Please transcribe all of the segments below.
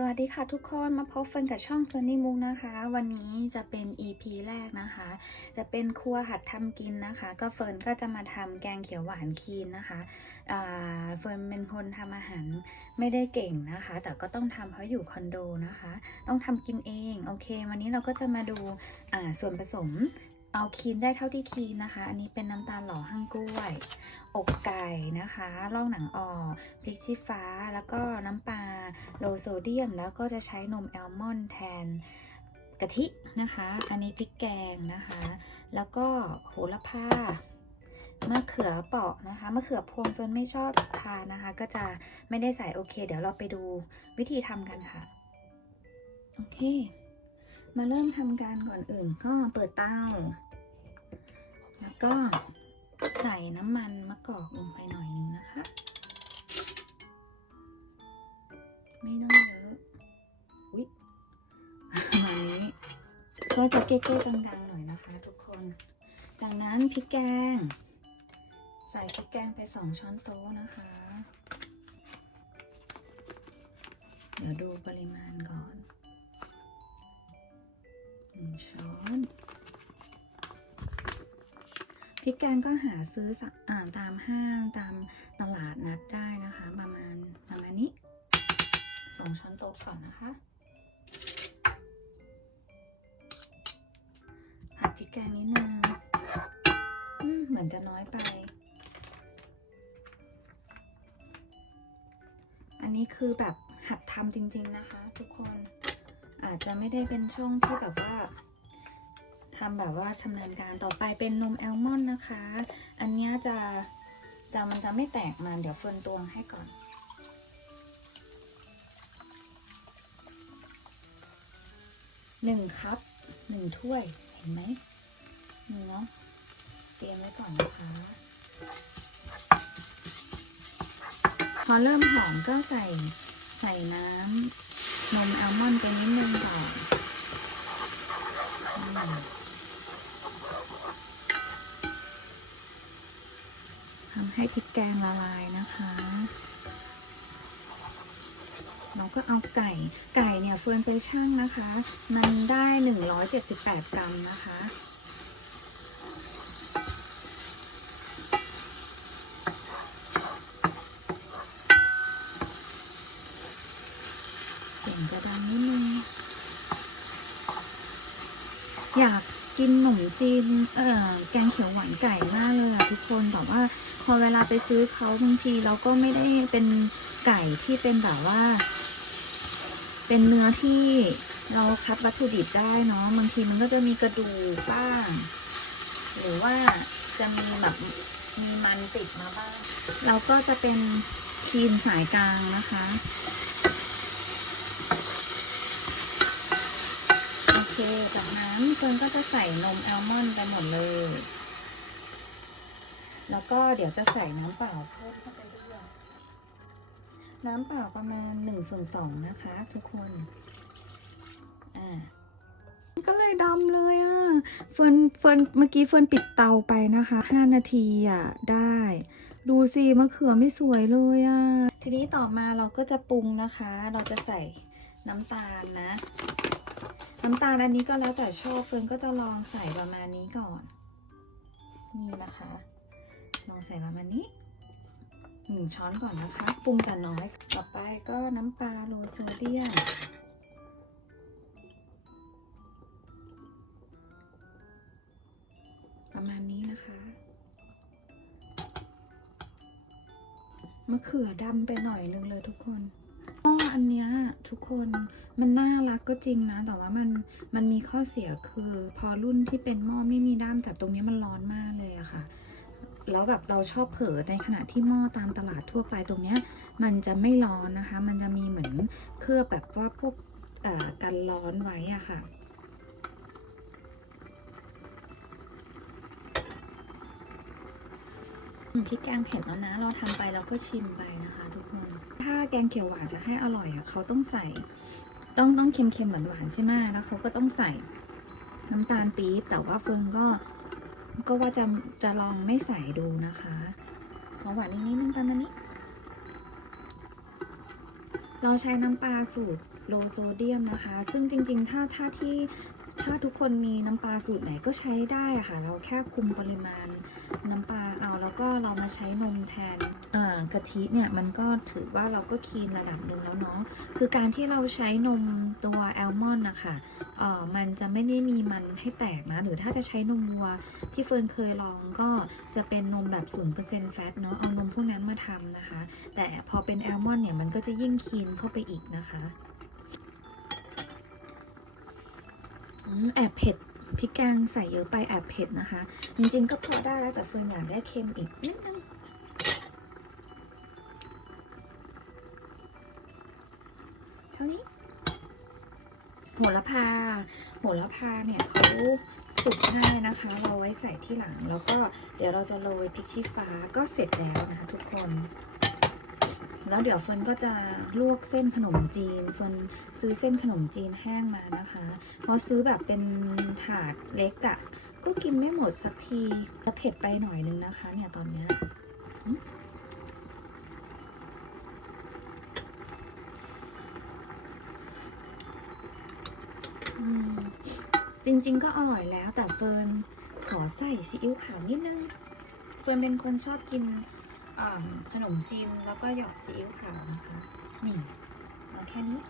สวัสดีค่ะทุกคนมาพบกันกับช่อง Sunny Moon นะคะ วันนี้จะเป็น EP แรกนะคะ จะเป็นครัวหัดทำกินนะคะ ก็เฟิร์นก็จะมาทำแกงเขียวหวานคีนนะคะเฟิร์นเป็นคนทำอาหารไม่ได้เก่งนะคะ แต่ก็ต้องทำเพราะอยู่คอนโดนะคะ ต้องทำกินเอง โอเค วันนี้เราก็จะมาดูส่วนผสม เอาคีนได้เท่าที่คีนนะคะ อันนี้เป็นน้ำตาลหล่อหั่งกล้วย อกไก่นะคะล่อกหนังออกพริกชี้ฟ้า แล้วก็น้ำปลาโลโซเดียม แล้วก็จะใช้นมแอลมอนด์แทนกะทินะคะ อันนี้พริกแกงนะคะ แล้วก็โหระพามะเขือเปาะนะคะมะเขือพวงเฟิร์นไม่ชอบทานนะคะ ก็จะไม่ได้ใส่โอเค เดี๋ยวเราไปดูวิธีทำกันค่ะ โอเค มาเริ่มทำการก่อนอื่นก็เปิดเตา แล้วก็ใส่น้ำมันมะกอกลงไปหน่อยนึงนะคะ ไม่ต้องเยอะอุ๊ยวันนี้ก็จะเก๊ๆกลางๆหน่อยนะคะทุกคน จากนั้นพริกแกง ใส่พริกแกงไปสองช้อนโต๊ะนะคะ เดี๋ยวดูปริมาณก่อนหนึ่งช้อน พริกแกงก็หาซื้ออ่าตามห้างตามตลาดนัดได้นะคะ ประมาณประมาณนี้สองช้อนโต๊ะก่อนนะคะผัดพริกแกงนิดนึงเหมือนจะน้อยไป อันนี้คือแบบหัดทำจริง ๆนะคะ ทุกคนอาจจะไม่ได้เป็นช่องที่แบบว่า ทำแบบว่าชำนาญการต่อไปเป็นนมแอลมอนด์นะคะ อันนี้จะจะมันจะไม่แตกมันเดี๋ยวเฟิร์นตวงให้ก่อนหนึ่งคัพหนึ่งถ้วยเห็นไหมเนาะเตรียมไว้ก่อนนะคะ พอเริ่มหอมก็ใส่ใส่น้ำนมอัลมอนด์ไปนิดนึงก่อน ทำให้พริกแกงละลายนะคะเราก็เอาไก่ ไก่เนี่ยเฟิร์นไปช่างนะคะ มันได้ 178 กรัมนะคะเสียงจะดังนิดนึง อยาก กินขนมจีน เอ่อ แกงเขียวหวานไก่มากเลยอะทุกคน แต่ว่าพอเวลาไปซื้อเขาบางทีเราก็ไม่ได้เป็นไก่ที่เป็นแบบว่า เป็นเนื้อที่เราคัดวัตถุดิบได้เนาะ บางทีมันก็จะมีกระดูกบ้าง หรือว่าจะมีแบบมีมันติดมาบ้าง เราก็จะเป็นคีมสายกลางนะคะ โอ เคจากนั้นเฟิร์นก็จะใส่นมแอลมอนด์ไปหมดเลย แล้วก็เดี๋ยวจะใส่น้ำเปล่าเพิ่มเข้าไปด้วยน้ำเปล่าประมาณ1ส่วน2นะคะ ทุกคนอ่าก็เลยดำเลยอะเฟิร์นเฟิร์นเมื่อกี้เฟิร์นปิดเตาไปนะคะ 5 นาทีอะได้ ดูสิมะเขือไม่สวยเลยอะทีนี้ต่อมาเราก็จะปรุงนะคะ เราจะใส่น้ำตาลนะ น้ำตาลอันนี้ก็แล้วแต่ชอบเฟิร์นก็จะลองใส่ประมาณนี้ก่อน นี่นะคะ ลองใส่ประมาณนี้หนึ่งช้อนก่อนนะคะ ปรุงแต่น้อย ต่อไปก็น้ำปลาโรโซเดียมประมาณนี้นะคะมะเขือดำไปหน่อยนึงเลยทุกคนหม้ออันเนี้ย ทุกคนมันน่ารักก็จริงนะ แต่ว่ามันมันมีข้อเสียคือพอรุ่นที่เป็นหม้อไม่มีด้ามจับตรงนี้มันร้อนมากเลยอะค่ะ แล้วแบบเราชอบเผลอในขณะที่หม้อตามตลาดทั่วไปตรงเนี้ย มันจะไม่ร้อนนะคะ มันจะมีเหมือนเคลือบแบบว่าพวกอ่อกันร้อนไว้อะค่ะพริกแกงเผ็ดแล้วนะ เราทำไปเราก็ชิมไปนะคะ แกงเขียวหวานจะให้อร่อยอะเขาต้องใส่ต้องต้องเค็มๆหวานๆใช่ไหมแล้วเขาก็ต้องใส่น้ำตาลปี๊บแต่ว่าเฟิร์นก็ก็ว่าจะจะลองไม่ใส่ดูนะคะ ขอหวานนิดนิดนึงประมาณนี้ เราใช้น้ำปลาสูตรโลโซเดียมนะคะ ซึ่งจริงๆ ถ้าถ้าที่ ถ้าทุกคนมีน้ำปลาสูตรไหนก็ใช้ได้ค่ะ เราแค่คุมปริมาณน้ำปลาเอาแล้วก็เรามาใช้นมแทนอ่ากะทิเนี่ยมันก็ถือว่าเราก็คีนระดับหนึ่งแล้วเนาะคือการที่เราใช้นมตัวแอลมอนด์นะคะเอ่อมันจะไม่ได้มีมันให้แตกนะ หรือถ้าจะใช้นมวัวที่เฟิร์นเคยลองก็จะเป็นนมแบบ 0%แฟตเนาะเอานมพวกนั้นมาทำนะคะ แต่พอเป็นแอลมอนด์เนี่ยมันก็จะยิ่งคีนเข้าไปอีกนะคะอืม แอบเผ็ดพริกแกงใส่เยอะไปแอบเผ็ดนะคะ จริงๆก็พอได้แล้วแต่เฟิร์นอยากได้เค็มอีกนิดนึงเท่านี้โหระพาโหระพาเนี่ยเขาสุกง่ายนะคะ เราไว้ใส่ที่หลัง แล้วก็เดี๋ยวเราจะโรยพริกชี้ฟ้าก็เสร็จแล้วนะคะทุกคน แล้วเดี๋ยวเฟิร์นก็จะลวกเส้นขนมจีน เฟิร์นซื้อเส้นขนมจีนแห้งมานะคะพอซื้อแบบเป็นถาดเล็กอะ่ะก็กินไม่หมดสักทีแล้วเผ็ดไปหน่อยนึงนะคะ เนี่ยตอนเนี้ยจริงๆก็อร่อยแล้วแต่เฟิร์นขอใส่ซีอิ๊วขาวนิดนึงเฟิร์นเป็นคนชอบกิน ขนมจีนแล้วก็หยอดซีอิ๊วขาวนะคะ นี่เอาแค่นี้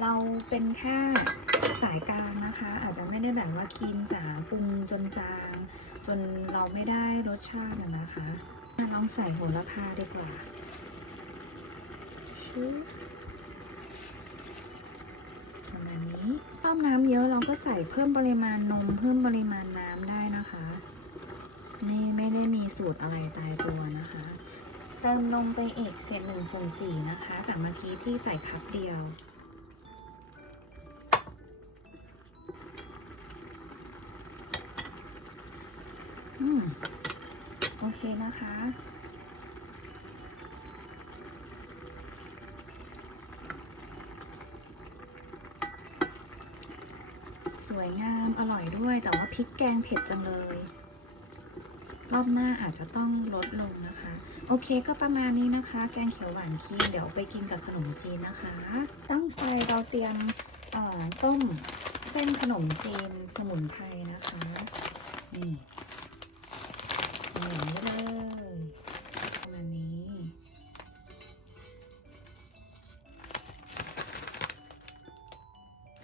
เราเป็นแค่สายกลางนะคะ อาจจะไม่ได้แบบว่าคีนจ๋าปรุงจนจาง จนเราไม่ได้รสชาติอะนะคะอะลองใส่โหระพาดีกว่าชุบประมาณนี้ชอบน้ำเยอะเราก็ใส่เพิ่มปริมาณนมเพิ่มปริมาณน้ำได้นะคะ นี่ไม่ได้มีสูตรอะไรตายตัวนะคะ เติมนมไปเอกเศษหนึ่งส่วนสี่นะคะ จากเมื่อกี้ที่ใส่คัพเดียว อืม โอเคนะคะสวยงาม อร่อยด้วย แต่ว่าพริกแกงเผ็ดจังเลย รอบหน้าอาจจะต้องลดลงนะคะ โอเคก็ประมาณนี้นะคะ แกงเขียวหวานคีนเดี๋ยวไปกินกับขนมจีนนะคะ ตั้งไฟเราเตรียมต้มเส้นขนมจีนสมุนไพรนะคะนี่อย่างนี้เลยประมาณนี้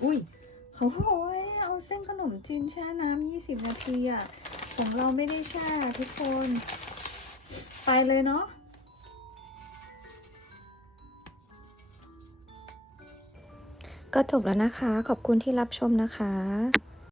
อุ้ยเขาบอกว่าเอาเส้นขนมจีนแช่น้ำ20 นาทีอะ ของเราไม่ได้แช่ทุกคน ไปเลยเนาะก็จบแล้วนะคะ ขอบคุณที่รับชมนะคะ